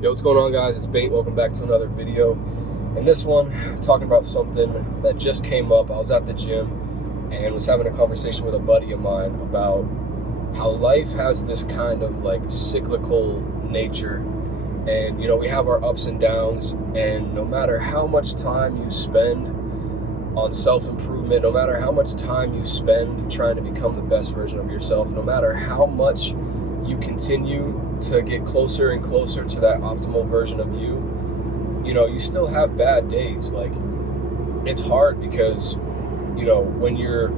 Yo, what's going on, guys? It's Bengt. Welcome back to another video. In this one, talking about something that just came up. I was at the gym and was having a conversation with a buddy of mine about how life has this kind of like cyclical nature. And, we have our ups and downs, and no matter how much time you spend on self-improvement, no matter how much time you spend trying to become the best version of yourself, no matter how much you continue to get closer and closer to that optimal version of you, you still have bad days. Like, it's hard because, when you're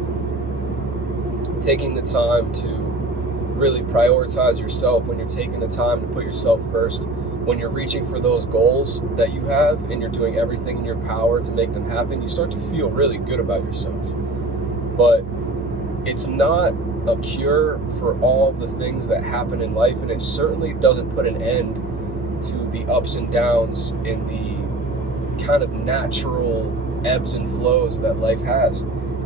taking the time to really prioritize yourself, when you're taking the time to put yourself first, when you're reaching for those goals that you have and you're doing everything in your power to make them happen, you start to feel really good about yourself. But it's not a cure for all the things that happen in life, and it certainly doesn't put an end to the ups and downs and the kind of natural ebbs and flows that life has.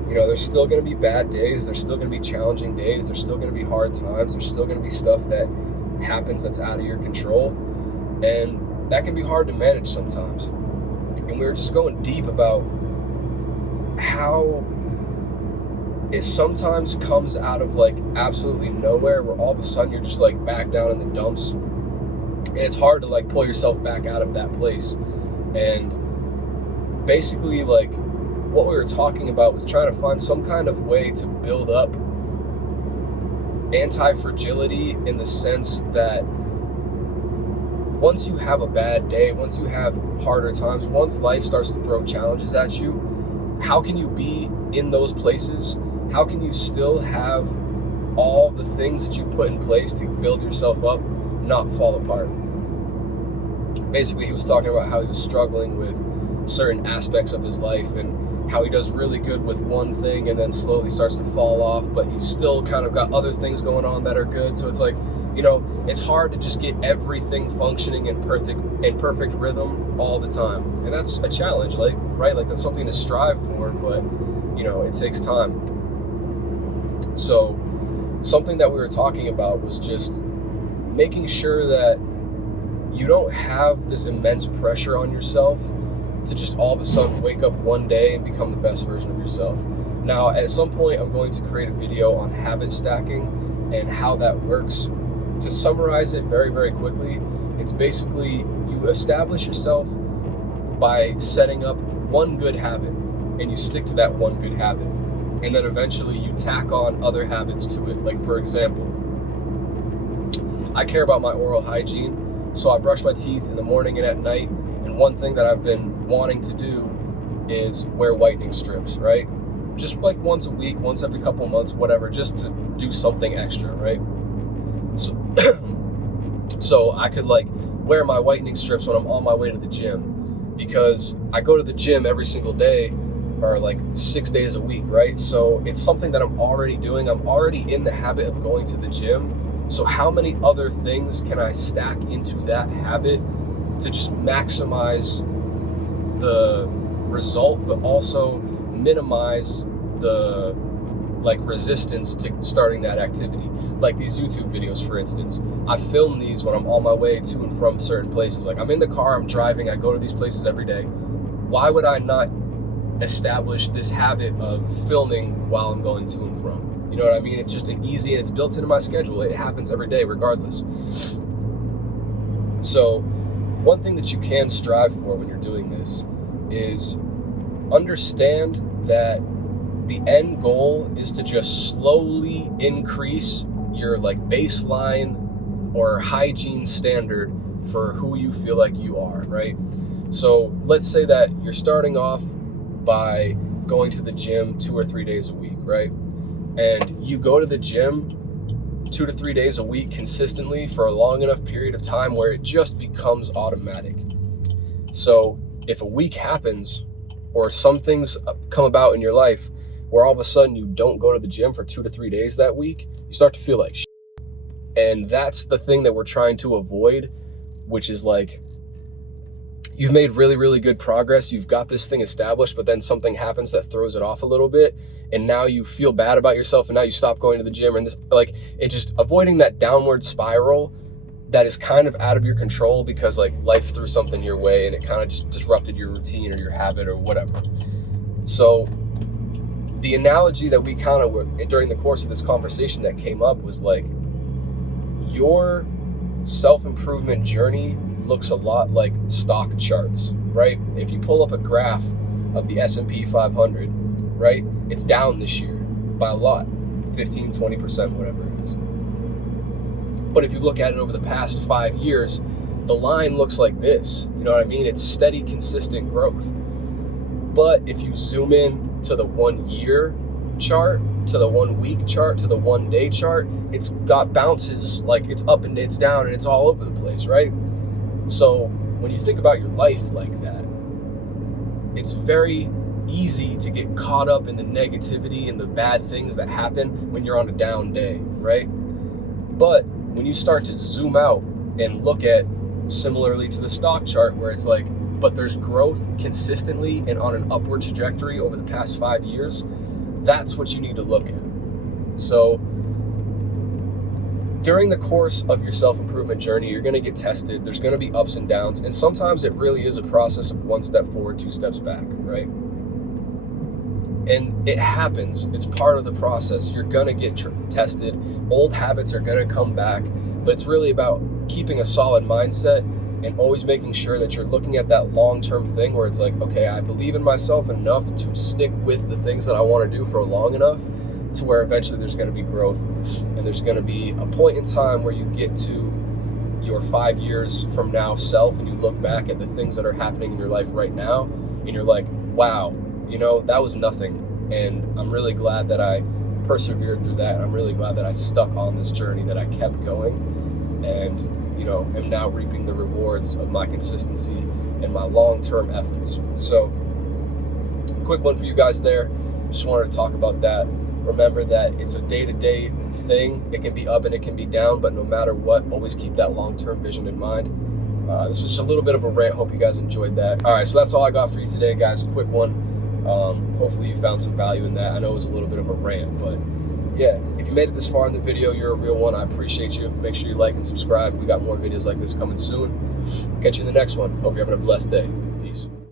There's still going to be bad days, there's still going to be challenging days, there's still going to be hard times, there's still going to be stuff that happens that's out of your control, and that can be hard to manage sometimes. And we were just going deep about how it sometimes comes out of like absolutely nowhere, where all of a sudden you're just like back down in the dumps, and it's hard to like pull yourself back out of that place. And basically, like, what we were talking about was trying to find some kind of way to build up anti-fragility, in the sense that once you have a bad day, once you have harder times, once life starts to throw challenges at you, how can you be in those places? How can you still have all the things that you've put in place to build yourself up not fall apart? Basically, he was talking about how he was struggling with certain aspects of his life, and how he does really good with one thing and then slowly starts to fall off, but he's still kind of got other things going on that are good. So it's like, it's hard to just get everything functioning in perfect rhythm all the time. And that's a challenge, right? Like, that's something to strive for, but it takes time. So something that we were talking about was just making sure that you don't have this immense pressure on yourself to just all of a sudden wake up one day and become the best version of yourself. Now, at some point, I'm going to create a video on habit stacking and how that works. To summarize it very, very quickly, it's basically you establish yourself by setting up one good habit, and you stick to that one good habit. And then eventually you tack on other habits to it. Like, for example, I care about my oral hygiene, so I brush my teeth in the morning and at night. And one thing that I've been wanting to do is wear whitening strips, right? Just like once a week, once every couple of months, whatever, just to do something extra, right? So I could like wear my whitening strips when I'm on my way to the gym, because I go to the gym every single day, or like 6 days a week, right? So it's something that I'm already doing. I'm already in the habit of going to the gym. So how many other things can I stack into that habit to just maximize the result, but also minimize the resistance to starting that activity? Like these YouTube videos, for instance, I film these when I'm on my way to and from certain places. Like, I'm in the car, I'm driving, I go to these places every day. Why would I not establish this habit of filming while I'm going to and from? You know what I mean? It's just an easy, and it's built into my schedule. It happens every day regardless. So one thing that you can strive for when you're doing this is understand that the end goal is to just slowly increase your like baseline or hygiene standard for who you feel like you are, right? So let's say that you're starting off by going to the gym 2 or 3 days a week, right? And you go to the gym 2 to 3 days a week consistently for a long enough period of time where it just becomes automatic. So if a week happens, or some things come about in your life where all of a sudden you don't go to the gym for 2 to 3 days that week, you start to feel like shit. And that's the thing that we're trying to avoid, which is like, you've made really, really good progress. You've got this thing established, but then something happens that throws it off a little bit. And now you feel bad about yourself, and now you stop going to the gym. And this, like, it just avoiding that downward spiral that is kind of out of your control because like life threw something your way and it kind of just disrupted your routine or your habit or whatever. So the analogy that we kind of were during the course of this conversation that came up was like, your self-improvement journey looks a lot like stock charts, right? If you pull up a graph of the S&P 500, right, it's down this year by a lot, 15, 20%, whatever it is. But if you look at it over the past 5 years, the line looks like this. You know what I mean? It's steady, consistent growth. But if you zoom in to the 1 year chart, to the 1 week chart, to the 1 day chart, it's got bounces, like it's up and it's down and it's all over the place, right? So when you think about your life like that, it's very easy to get caught up in the negativity and the bad things that happen when you're on a down day, right? But when you start to zoom out and look at, similarly to the stock chart, where it's like, but there's growth consistently and on an upward trajectory over the past 5 years, that's what you need to look at. So during the course of your self-improvement journey, you're going to get tested. There's going to be ups and downs. And sometimes it really is a process of 1 step forward, 2 steps back, right? And it happens. It's part of the process. You're going to get tested. Old habits are going to come back. But it's really about keeping a solid mindset and always making sure that you're looking at that long-term thing where it's like, okay, I believe in myself enough to stick with the things that I want to do for long enough to where eventually there's going to be growth. And there's going to be a point in time where you get to your 5 years from now self and you look back at the things that are happening in your life right now and you're like, wow, you know, that was nothing. And I'm really glad that I persevered through that. I'm really glad that I stuck on this journey, that I kept going, and, you know, am now reaping the rewards of my consistency and my long-term efforts. So, quick one for you guys there. Just wanted to talk about that. Remember that it's a day-to-day thing. It can be up and it can be down, but no matter what, always keep that long-term vision in mind. This was just a little bit of a rant. Hope you guys enjoyed that. All right, so that's all I got for you today, guys. Quick one. Hopefully you found some value in that. I know it was a little bit of a rant, but yeah, if you made it this far in the video, you're a real one. I appreciate you. Make sure you like and subscribe. We got more videos like this coming soon. Catch you in the next one. Hope you're having a blessed day.